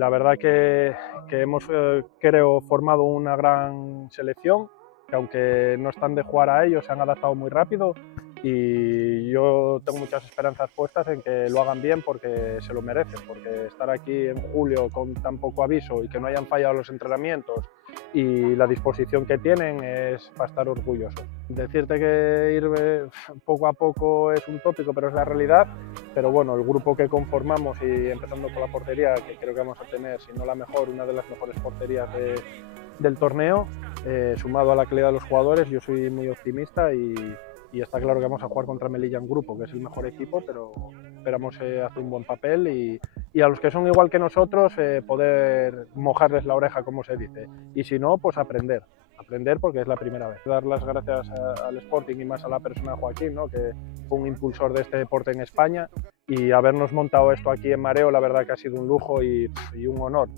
La verdad que hemos, creo, formado una gran selección, que aunque no están de jugar a ellos, se han adaptado muy rápido y yo tengo muchas esperanzas puestas en que lo hagan bien porque se lo merecen, porque estar aquí en julio con tan poco aviso y que no hayan fallado los entrenamientos y la disposición que tienen es para estar orgullosos. Decirte que ir poco a poco es un tópico, pero es la realidad. Pero bueno, el grupo que conformamos y empezando por la portería, que creo que vamos a tener, si no la mejor, una de las mejores porterías del torneo, sumado a la calidad de los jugadores, yo soy muy optimista y está claro que vamos a jugar contra Melilla en grupo, que es el mejor equipo, pero esperamos hacer un buen papel y a los que son igual que nosotros poder mojarles la oreja, como se dice, y si no, pues aprender porque es la primera vez. Dar las gracias al Sporting y más a la persona de Joaquín, ¿no? Que fue un impulsor de este deporte en España y habernos montado esto aquí en Mareo, la verdad que ha sido un lujo y un honor.